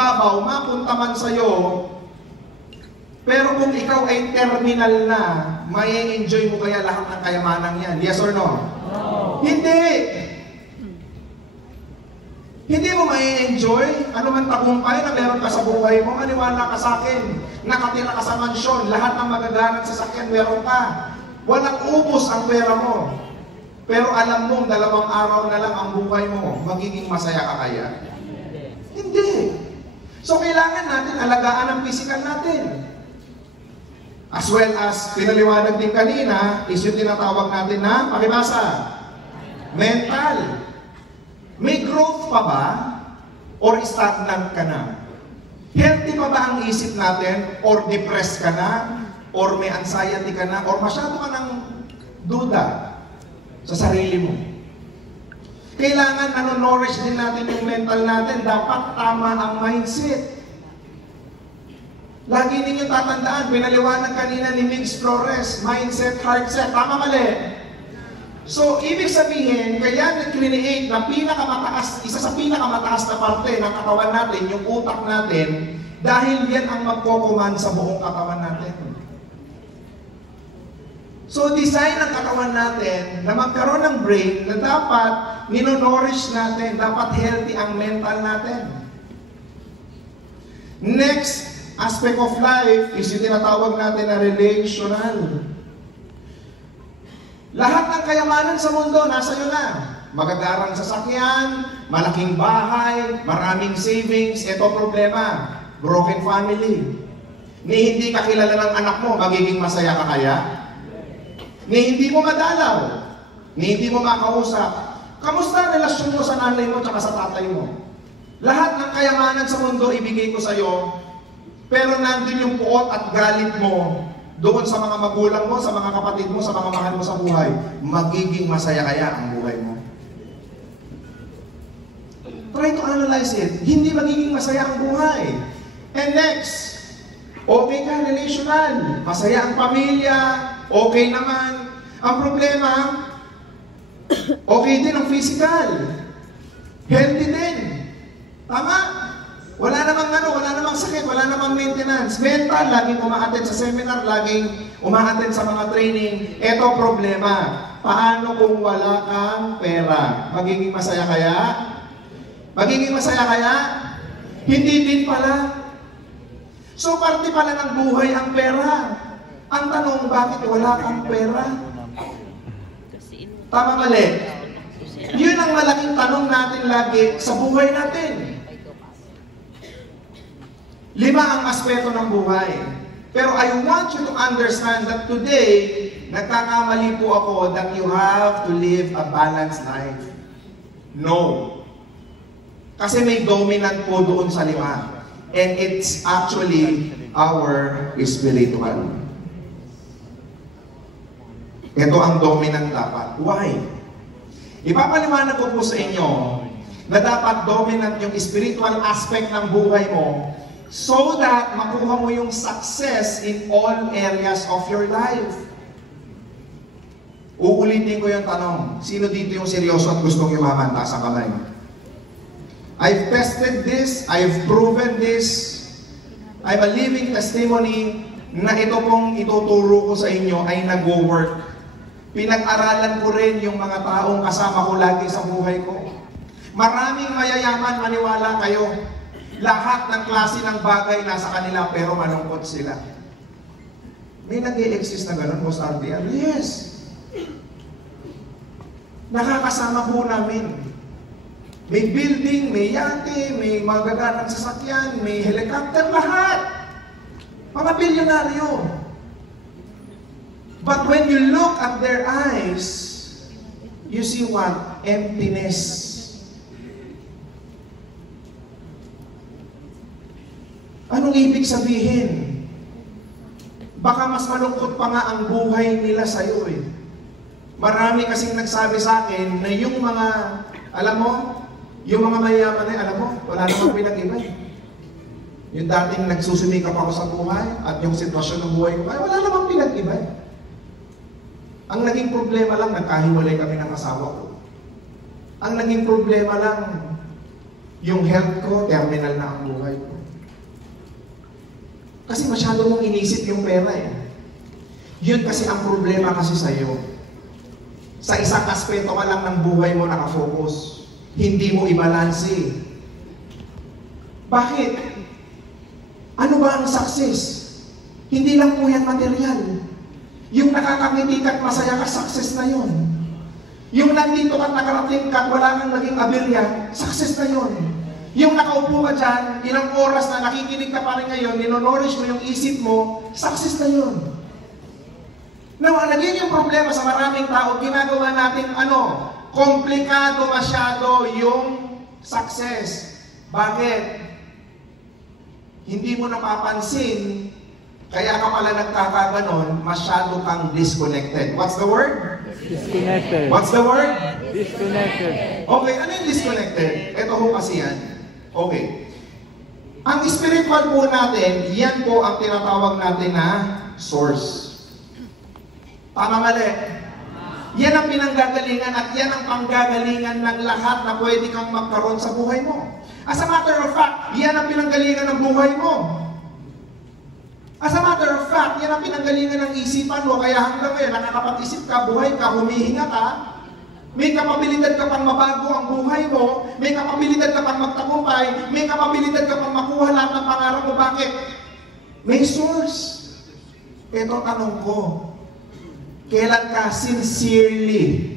ibabaw, mapunta man sa'yo, pero kung ikaw ay terminal na, may enjoy mo kaya lahat ng kayamanan yan? Yes or no? No. Hindi! Hindi mo may enjoy ano man tagumpay na meron ka sa buhay mo. Maniwala ka sa akin. Nakatira ka sa mansyon, lahat ng magaganang sasakyan meron ka. Walang ubos ang pera mo. Pero alam mo, 2 araw na lang ang buhay mo, magiging masaya ka kaya? Hindi. So kailangan natin alagaan ang physical natin. As well as, pinaliwanag din kanina, is yung tinatawag natin na, pakibasa, mental. May growth pa ba? Or stagnant ka na? Healthy pa ba ang isip natin? Or depressed ka na? Or may anxiety ka na? Or masyado ka ng duda sa sarili mo? Kailangan nano-nourish din natin yung mental natin. Dapat tama ang mindset. Lagi ninyong tatandaan, pinaliwanag kanina ni Mix Flores, mindset, heart set. Tama mali? So, ibig sabihin, kaya nag-create na pinakamataas, isa sa pinakamataas na parte ng katawan natin, yung utak natin, dahil yan ang magkocommand sa buong katawan natin. So, design ng katawan natin na magkaroon ng brain na dapat nino-nourish natin, dapat healthy ang mental natin. Next aspect of life is yung tinatawag natin na relational. Lahat ng kayamanan sa mundo, nasa iyo na. Magagarang sasakyan, malaking bahay, maraming savings. Ito problema, broken family. Ni hindi ka kilala ng anak mo, magiging masaya ka kaya? Ni hindi mo madalaw, ni hindi mo makausap. Kamusta ang relasyon mo sa nanay mo at sa tatay mo? Lahat ng kayamanan sa mundo ibigay ko sa iyo, pero nandun yung puot at galit mo doon sa mga magulang mo, sa mga kapatid mo, sa mga mahal mo sa buhay. Magiging masaya kaya ang buhay mo? Try to analyze it. Hindi magiging masaya ang buhay. And next, okay ka, relational. Masaya ang pamilya, okay naman. Ang problema, okay din ang physical. Healthy din. Tama? Wala namang sakit, wala namang maintenance. Mental, laging umaattend sa seminar, laging umaattend sa mga training. Ito problema. Paano kung wala kang pera? Magiging masaya kaya? Magiging masaya kaya? Hindi din pala. So, parte pala ng buhay ang pera. Ang tanong, bakit wala kang pera? Tama mali? Yun ang malaking tanong natin lagi sa buhay natin. 5 ang aspeto ng buhay. Pero I want you to understand that today, nagkakamali po ako that you have to live a balanced life. No. Kasi may dominant po doon sa 5. And it's actually our spiritual. Ito ang dominant dapat. Why? Ipapaliwanag ko po sa inyo na dapat dominant yung spiritual aspect ng buhay mo so that makuha mo yung success in all areas of your life. Uulitin ko yung tanong, sino dito yung seryoso at gustong yumaman? Taas ang kamay. I've tested this, I've proven this, I'm a living testimony na ito pong ituturo ko sa inyo ay nag-work. Pinag-aralan ko rin yung mga taong kasama ko lagi sa buhay ko. Maraming mayayaman, maniwala kayo. Lahat ng klase ng bagay nasa kanila pero malungkot sila. May nag-i-exist na gano'n, Boss Ardian? Yes. Nakakasama po namin. May building, may yate, may magaganang sasakyan, may helicopter, lahat. Mga bilyonaryo. But when you look at their eyes, you see what? Emptiness. Anong ibig sabihin? Baka mas malungkot pa nga ang buhay nila sa iyo eh. Marami kasing nagsabi sa akin na yung mga, alam mo, yung mga mayayaman ay, alam mo, wala namang pinag-iba eh. Yung dating nagsusumikap ako sa buhay at yung sitwasyon ng buhay ko, ay wala namang pinag-iba eh. Ang naging problema lang, nagkahiwalay kami ng asawa ko. Ang naging problema lang, yung health ko, terminal na ang buhay ko. Kasi masyado mong inisip yung pera eh. Yun kasi ang problema kasi sa'yo. Sa isang aspeto ka lang ng buhay mo nakafocus. Hindi mo ibalanse. Bakit? Ano ba ang success? Hindi lang po yan material. Yung nakakangiti ka't masaya ka, success na yun. Yung nandito ka't nakarating ka't wala kang naging aberya, success na yun. Yung nakaupo ka dyan, ilang oras na nakikinig ka pa rin ngayon, ninonourish mo yung isip mo, success na yun. Now, naging yung problema sa maraming tao, ginagawa natin komplikado masyado yung success. Bakit? Hindi mo napapansin, kaya ka pala nagkakaganon, masyado kang disconnected. What's the word? Disconnected. What's the word? Disconnected. Okay, ano yung disconnected? Ito ho kasi yan. Okay. Ang spiritual po natin, yan po ang tinatawag natin na source. Tama mali? Yan ang pinanggagalingan at yan ang panggagalingan ng lahat na pwede kang magkaroon sa buhay mo. As a matter of fact, yan ang pinanggalingan ng buhay mo. As a matter of fact, yan ang pinanggalingan ng isipan mo. Kaya hanggang ngayon, nakakapag-isip ka, buhay ka, humihinga ka, may kapabilidad ka pang mabago ang buhay mo, may kapabilidad ka pang magtagumpay, may kapabilidad ka pang makuha lahat ng pangarap mo. Bakit? May source. Ito tanong ko, kailan ka sincerely,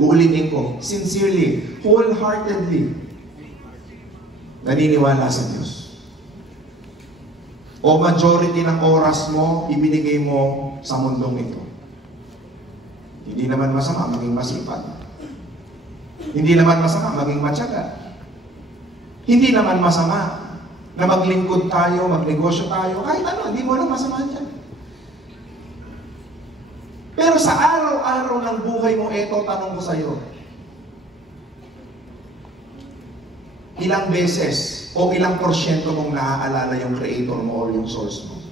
uulitin ko, sincerely, wholeheartedly, naniniwala sa Diyos? O majority ng oras mo, ibinigay mo sa mundong ito? Hindi naman masama maging masipag. Hindi naman masama maging matyaga. Hindi naman masama na maglingkod tayo, magnegosyo tayo, kahit ano, hindi mo lang masama dyan. Pero sa araw-araw ng buhay mo, eto, tanong ko sa'yo, ilang beses o ilang porsyento mong naaalala yung creator mo o yung source mo?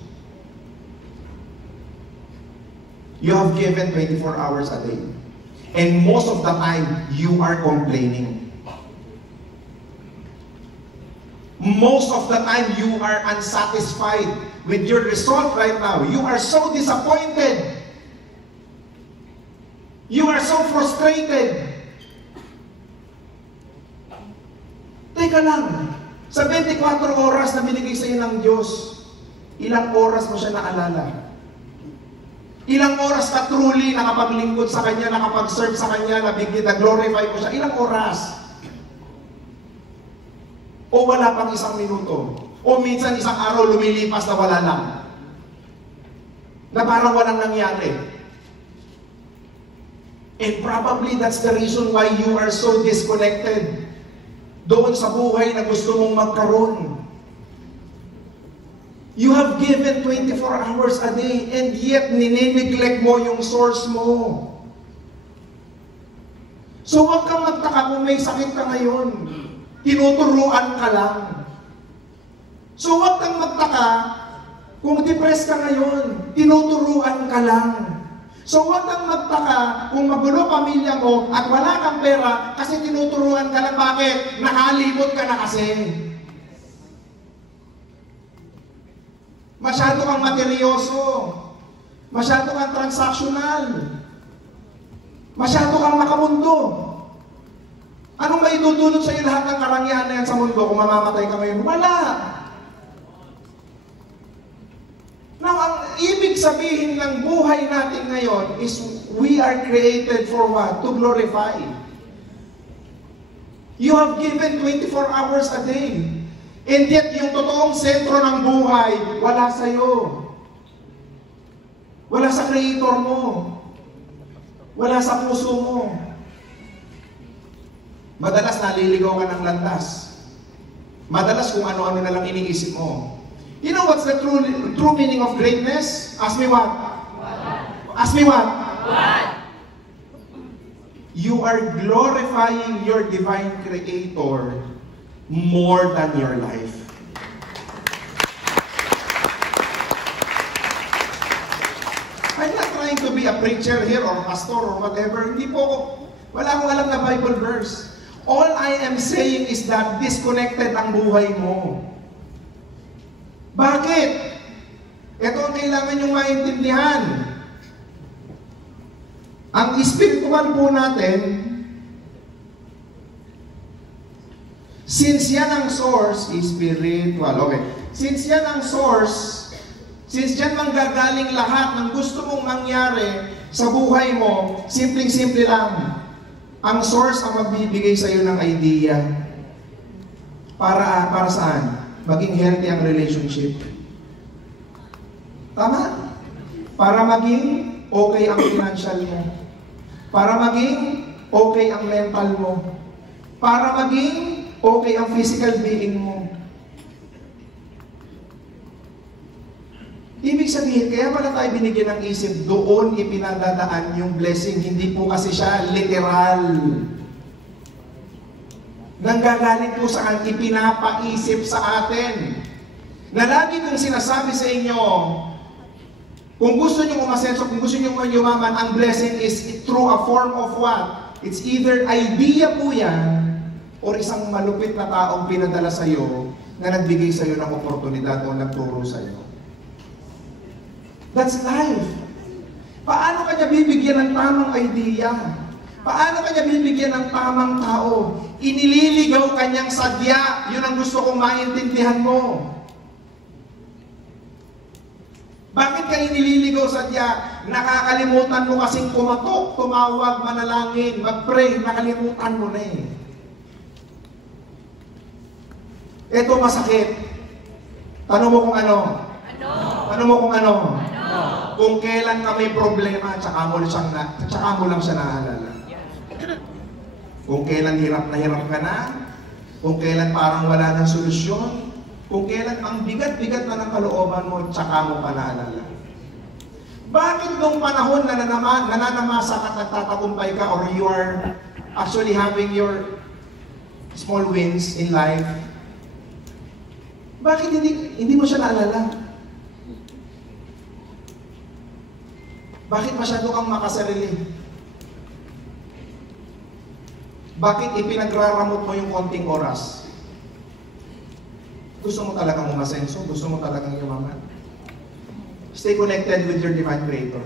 You have given 24 hours a day. And most of the time, you are complaining. Most of the time, you are unsatisfied with your result right now. You are so disappointed. You are so frustrated. Teka lang, sa 24 oras na binigay sa iyo ng Diyos, ilang oras mo siya naalala? Ilang oras ka truly nakapaglingkod sa Kanya, nakapag-serve sa Kanya, na-glorify mo siya? Ilang oras? O wala pang isang minuto? O minsan isang araw lumilipas na wala lang? Na parang walang nangyari? And probably that's the reason why you are so disconnected doon sa buhay na gusto mong magkaroon. You have given 24 hours a day and yet ninineglect mo yung source mo. So huwag kang magtaka kung may sakit ka ngayon. Tinuturuan ka lang. So huwag kang magtaka kung depressed ka ngayon. Tinuturuan ka lang. So huwag kang magtaka kung magulo pamilya mo at wala kang pera kasi tinuturuan ka lang. Bakit? Nakalibot ka na kasi. Masyado kang materyoso. Masyado kang transactional. Masyado kang makamundo. Anong may idudulot sa iyo lahat ng karangyaan na yan sa mundo kung mamamatay ka ngayon? Wala. Now, ang ibig sabihin ng buhay natin ngayon is we are created for what? To glorify. You have given 24 hours a day. And yet, yung totoong sentro ng buhay, wala sa'yo. Wala sa Creator mo. Wala sa puso mo. Madalas naliligaw ka ng landas. Madalas kung ano-ano na lang iniisip mo. You know what's the true meaning of greatness? Ask me what? Ask me what? You are glorifying your divine Creator more than your life. I'm not trying to be a preacher here or pastor or whatever. Hindi po, wala akong alam na Bible verse. All I am saying is that disconnected ang buhay mo. Bakit? Ito ang kailangan niyong maintindihan. Ang spiritual po natin, since yan ang source, spiritual, okay. Since yan ang source, since yan manggagaling lahat ng gusto mong mangyari sa buhay mo, simpleng-simple lang. Ang source ang magbibigay sa iyo ng idea. Para saan? Maging healthy ang relationship. Tama? Para maging okay ang financial mo. Para maging okay ang mental mo. Para maging okay ang physical being mo. Ibig sabihin, kaya pala tayo binigyan ng isip, doon ipinadadaan yung blessing. Hindi po kasi siya literal. Nanggagaling po sa kang ipinapaisip sa atin. Na lagi kong sinasabi sa inyo, kung gusto nyo umasenso, kung gusto nyo yumaman, ang blessing is through a form of what? It's either idea po yan, or isang malupit na taong pinadala sa iyo na nagbigay sa iyo ng oportunidad o nagturo sa iyo. That's life. Paano kanya bibigyan ng tamang idea? Paano kanya bibigyan ng tamang tao? Inililigaw kanyang sadya. Yun ang gusto kong maintindihan mo. Bakit ka inililigaw sadya? Nakakalimutan mo kasing kumatok, tumawag, manalangin, mag-pray, nakalimutan mo na eh. Ito masakit. Tanong mo kung ano? Ano? Tanong mo kung ano? Ano? Kung kailan ka may problema, tsaka mo lang siya naalala. Kung kailan hirap ka na, kung kailan parang wala ng solusyon, kung kailan ang bigat-bigat na ng kalooban mo, tsaka mo pa naalala. Bakit nung panahon na nananamasa ka at nagtatagumpay ka, or you are actually having your small wins in life, bakit hindi mo siya naalala? Bakit masyado kang makasarili? Bakit ipinagraramot mo yung konting oras? Gusto mo talagang umasenso? Gusto mo talagang yumaman? Stay connected with your divine creator.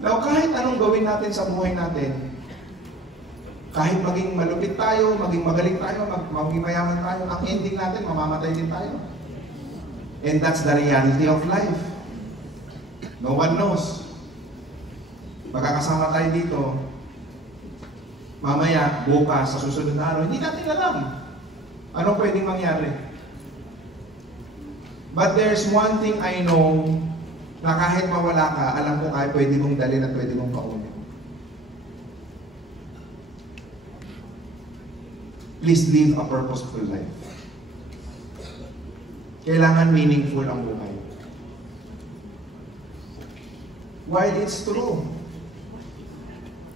Now, kahit anong gawin natin sa buhay natin, kahit maging malupit tayo, maging magaling tayo, maging mayaman tayo, ang ending natin, mamamatay din tayo. And that's the reality of life. No one knows. Magkakasama tayo dito, mamaya, bukas, sa susunod na araw, hindi natin alam ano pwedeng mangyari. But there's one thing I know, na kahit mawala ka, alam ko kaya pwede mong dalhin at pwede mong paunin. Please live a purposeful life. Kailangan meaningful ang buhay. While it's true,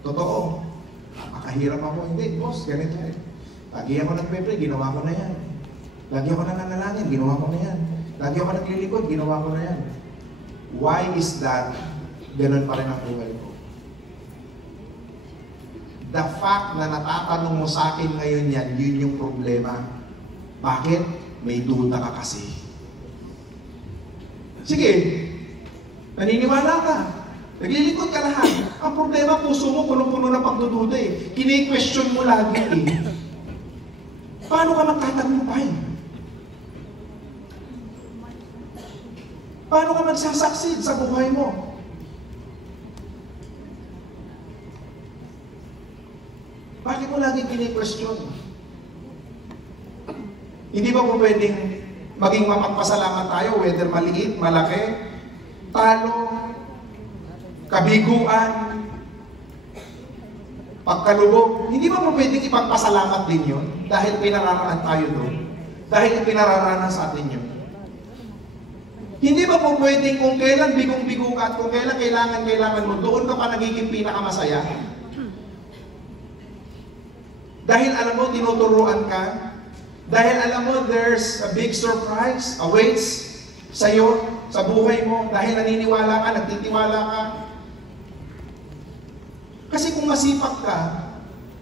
totoo, makahirap ako, hindi, boss, ganito eh. Lagi ako nagpe-pray, ginawa ko na yan. Lagi ako nananalangin, ginawa ko na yan. Lagi ako naglilikod, ginawa ko na yan. Why is that? Ganun pa rin ang buhay ko. The fact na natatanong mo sa akin ngayon yan, yun yung problema. Bakit? May duda ka kasi. Sige, naniniwala ka. Naglilikod ka lahat. Ang problema, puso mo punong-puno ng pagdududa eh. Kini-question mo lagi eh. Paano ka magtatagumpay? Paano ka magsasucceed sa buhay mo? Bakit mo lagi kini-question? Hindi ba po pwedeng maging mapagpasalamat tayo, whether maliit, malaki, talo, kabiguan, pagkalubog? Hindi ba po pwedeng ipagpasalamat din yun? Dahil pinararaan tayo doon. Dahil pinararaanan sa atin yun. Hindi ba po pwedeng kung kailan bigong-bigo ka at kung kailan kailangan mo, doon ka pa nagiging pinakamasaya? Dahil alam mo, tinuturuan ka. Dahil alam mo, there's a big surprise awaits sa'yo, sa buhay mo. Dahil naniniwala ka, nagtitiwala ka. Kasi kung masipag ka,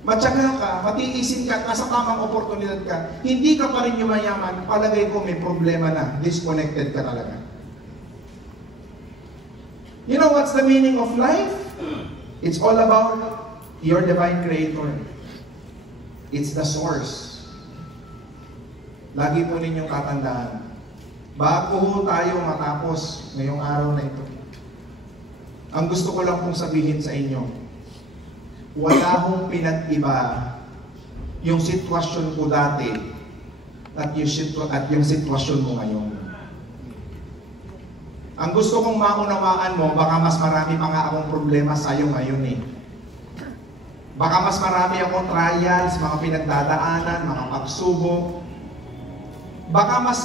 matyaga ka, matiisin ka, at nasa tamang oportunidad ka, hindi ka pa rin yumayaman, palagay ko may problema na, disconnected ka talaga. You know what's the meaning of life? It's all about your divine creator. It's the source. Lagi po ninyong tatandaan, bago ho tayo matapos ngayong araw na ito, ang gusto ko lang pong sabihin sa inyo, wala hong pinag-iba yung sitwasyon ko dati at yung sitwasyon mo ngayon. Ang gusto kong maunawaan mo, baka mas marami pa nga akong problema sa'yo ngayon eh. Baka mas marami akong trials, mga pinagdadaanan, mga pagsubok. Baka mas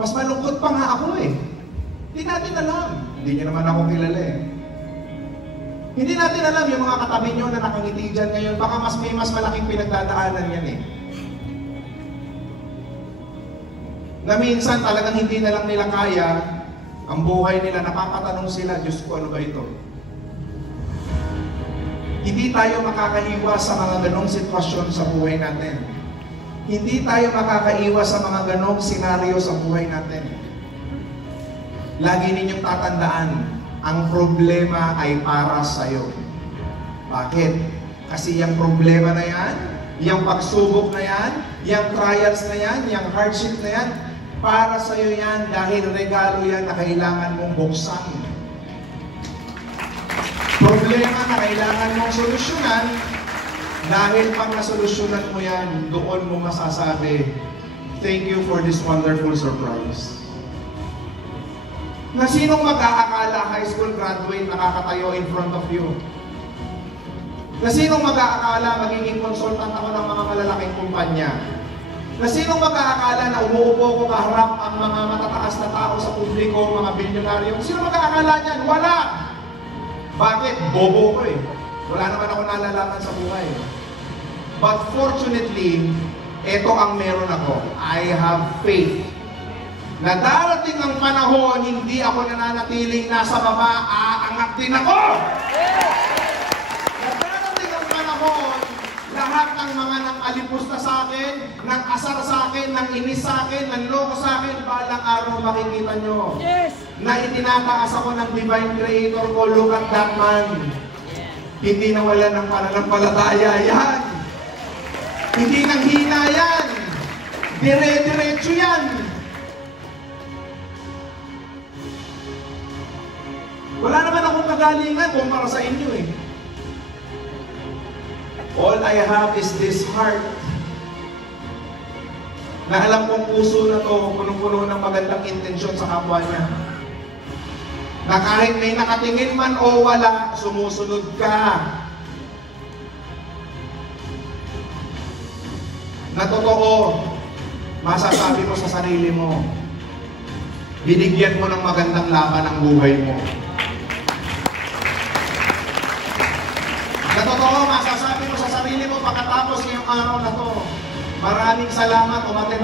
malungkot pa nga ako eh. Hindi natin alam. Hindi niyo naman ako kilala eh. Hindi natin alam yung mga katabi nyo na nakangiti dyan ngayon. Baka may mas malaking pinagdadaanan yan eh. Na minsan talagang hindi na lang nila kaya ang buhay nila, napapatanong sila, Diyos ko, ano ba ito? Hindi tayo makakaiwas sa mga ganong sitwasyon sa buhay natin. Hindi tayo makakaiwas sa mga ganong senaryo sa buhay natin. Lagi ninyong tatandaan, ang problema ay para sa'yo. Bakit? Kasi yung problema na yan, yung pagsubok na yan, yung trials na yan, yung hardship na yan, para sa'yo yan dahil regalo yan na kailangan mong buksan. Problema na kailangan mong solusyonan, dahil pag nasolusyonan mo yan, doon mo masasabi, thank you for this wonderful surprise. Na sinong mag-aakala high school graduate nakakatayo in front of you? Na sinong mag-aakala magiging consultant ako ng mga malalaking kumpanya? Na sinong mag-aakala na umuupo ko kaharap ang mga matataas na tao sa publiko, mga bilyonaryo? Sino mag-aakala niyan? Wala! Bakit? Bobo ko eh. Wala naman ako nalalaman sa buhay. But fortunately, ito ang meron ako. I have faith. Na darating ang panahon, hindi ako nananatiling nasa baba, aangat din ako! Na darating ang panahon, lahat ng mga nang-alipusta sa akin, nang-asar sa akin, nang-inis sa akin, nang-loko sa akin, balang araw makikita nyo. Yes! Na itinataas ako ng divine creator ko, look at that man. Hindi nawala ng pananampalataya yan. Hindi nang hina yan. Dire-diretso yan. Wala naman akong kagalingan kumpara sa inyo eh. All I have is this heart. Na alam kong puso na to, punong-puno ng magandang intensyon sa kapwa niya. Na kahit may nakatingin man o wala, sumusunod ka. Na totoo, masasabi mo sa sarili mo, binigyan mo ng magandang laban ang buhay mo. Na totoo, masasabi mo sa sarili mo pagkatapos ngayong araw na to, maraming salamat, umaten